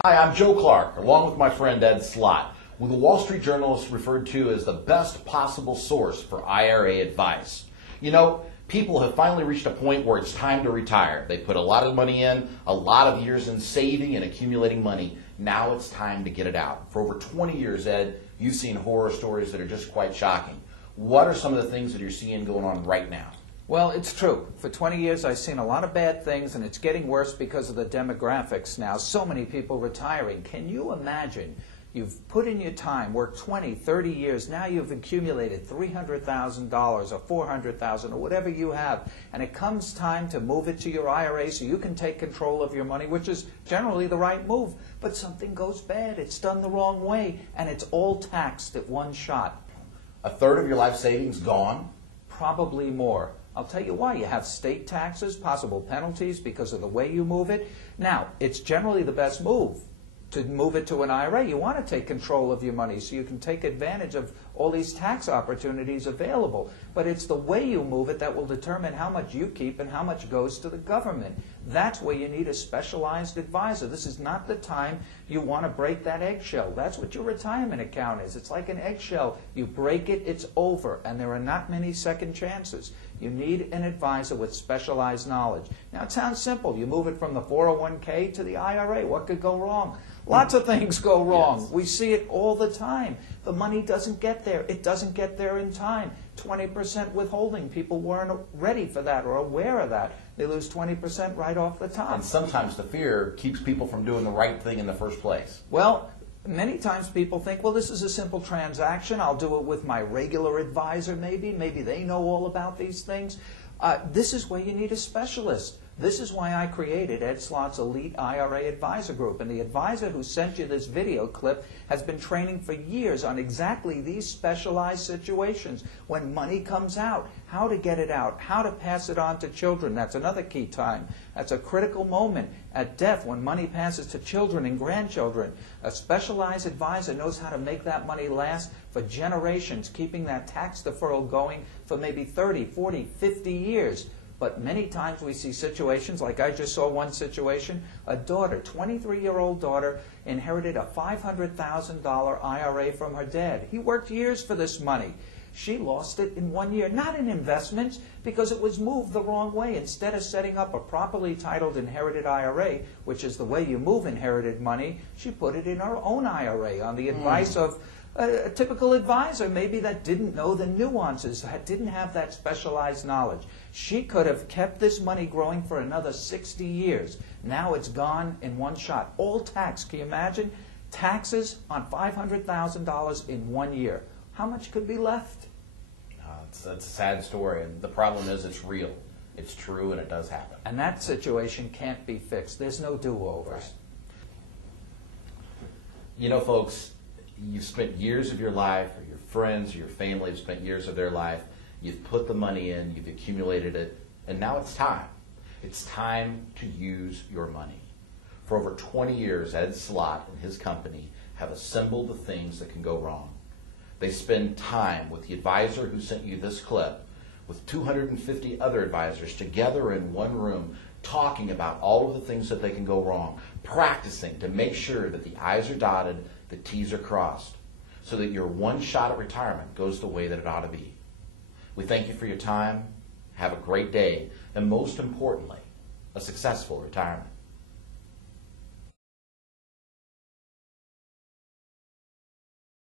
Hi, I'm Joe Clark, along with my friend Ed Slott, who the Wall Street Journal has referred to as the best possible source for IRA advice. You know, people have finally reached a point where it's time to retire. They put a lot of money in, a lot of years in saving and accumulating money. Now it's time to get it out. For over 20 years, Ed, you've seen horror stories that are just quite shocking. What are some of the things that you're seeing going on right now? Well, it's true. For 20 years, I've seen a lot of bad things, and it's getting worse because of the demographics now. So many people retiring. Can you imagine? You've put in your time, worked 20, 30 years. Now you've accumulated $300,000 or $400,000 or whatever you have, and it comes time to move it to your IRA so you can take control of your money, which is generally the right move. But something goes bad. It's done the wrong way, and it's all taxed at one shot. A third of your life savings gone? Probably more. I'll tell you why. You have state taxes, possible penalties because of the way you move it. Now, it's generally the best move to move it to an IRA. You want to take control of your money so you can take advantage of all these tax opportunities available. But it's the way you move it that will determine how much you keep and how much goes to the government. That's where you need a specialized advisor. This is not the time you want to break that eggshell. That's what your retirement account is. It's like an eggshell. You break it, it's over, and there are not many second chances. You need an advisor with specialized knowledge. Now, it sounds simple. You move it from the 401k to the IRA. What could go wrong? Lots of things go wrong. Yes. We see it all the time. The money doesn't get there. It doesn't get there in time. 20% withholding. People weren't ready for that or aware of that. They lose 20% right off the top. And sometimes the fear keeps people from doing the right thing in the first place. Well, many times people think, well, this is a simple transaction. I'll do it with my regular advisor maybe. Maybe they know all about these things. This is where you need a specialist. This is why I created Ed Slott's Elite IRA Advisor Group. And the advisor who sent you this video clip has been training for years on exactly these specialized situations. When money comes out, how to get it out, how to pass it on to children. That's another key time. That's a critical moment at death when money passes to children and grandchildren. A specialized advisor knows how to make that money last for generations, keeping that tax deferral going for maybe 30, 40, 50 years. But many times we see situations, like I just saw one situation, a daughter, 23-year-old daughter, inherited a $500,000 IRA from her dad. He worked years for this money. She lost it in 1 year, not in investments, because it was moved the wrong way. Instead of setting up a properly titled inherited IRA, which is the way you move inherited money, she put it in her own IRA on the advice of a typical advisor, maybe that didn't know the nuances, that didn't have that specialized knowledge. She could have kept this money growing for another 60 years. Now it's gone in one shot. All tax. Can you imagine? Taxes on $500,000 in 1 year. How much could be left? It's a sad story, and the problem is it's real. It's true, and it does happen. And that situation can't be fixed. There's no do-overs. Right. You know, folks, you've spent years of your life, or your friends, or your family have spent years of their life. You've put the money in, you've accumulated it, and now it's time. It's time to use your money. For over 20 years, Ed Slott and his company have assembled the things that can go wrong. They spend time with the advisor who sent you this clip, with 250 other advisors together in one room, talking about all of the things that they can go wrong, practicing to make sure that the I's are dotted, the T's are crossed, so that your one shot at retirement goes the way that it ought to be. We thank you for your time. Have a great day, and most importantly, a successful retirement.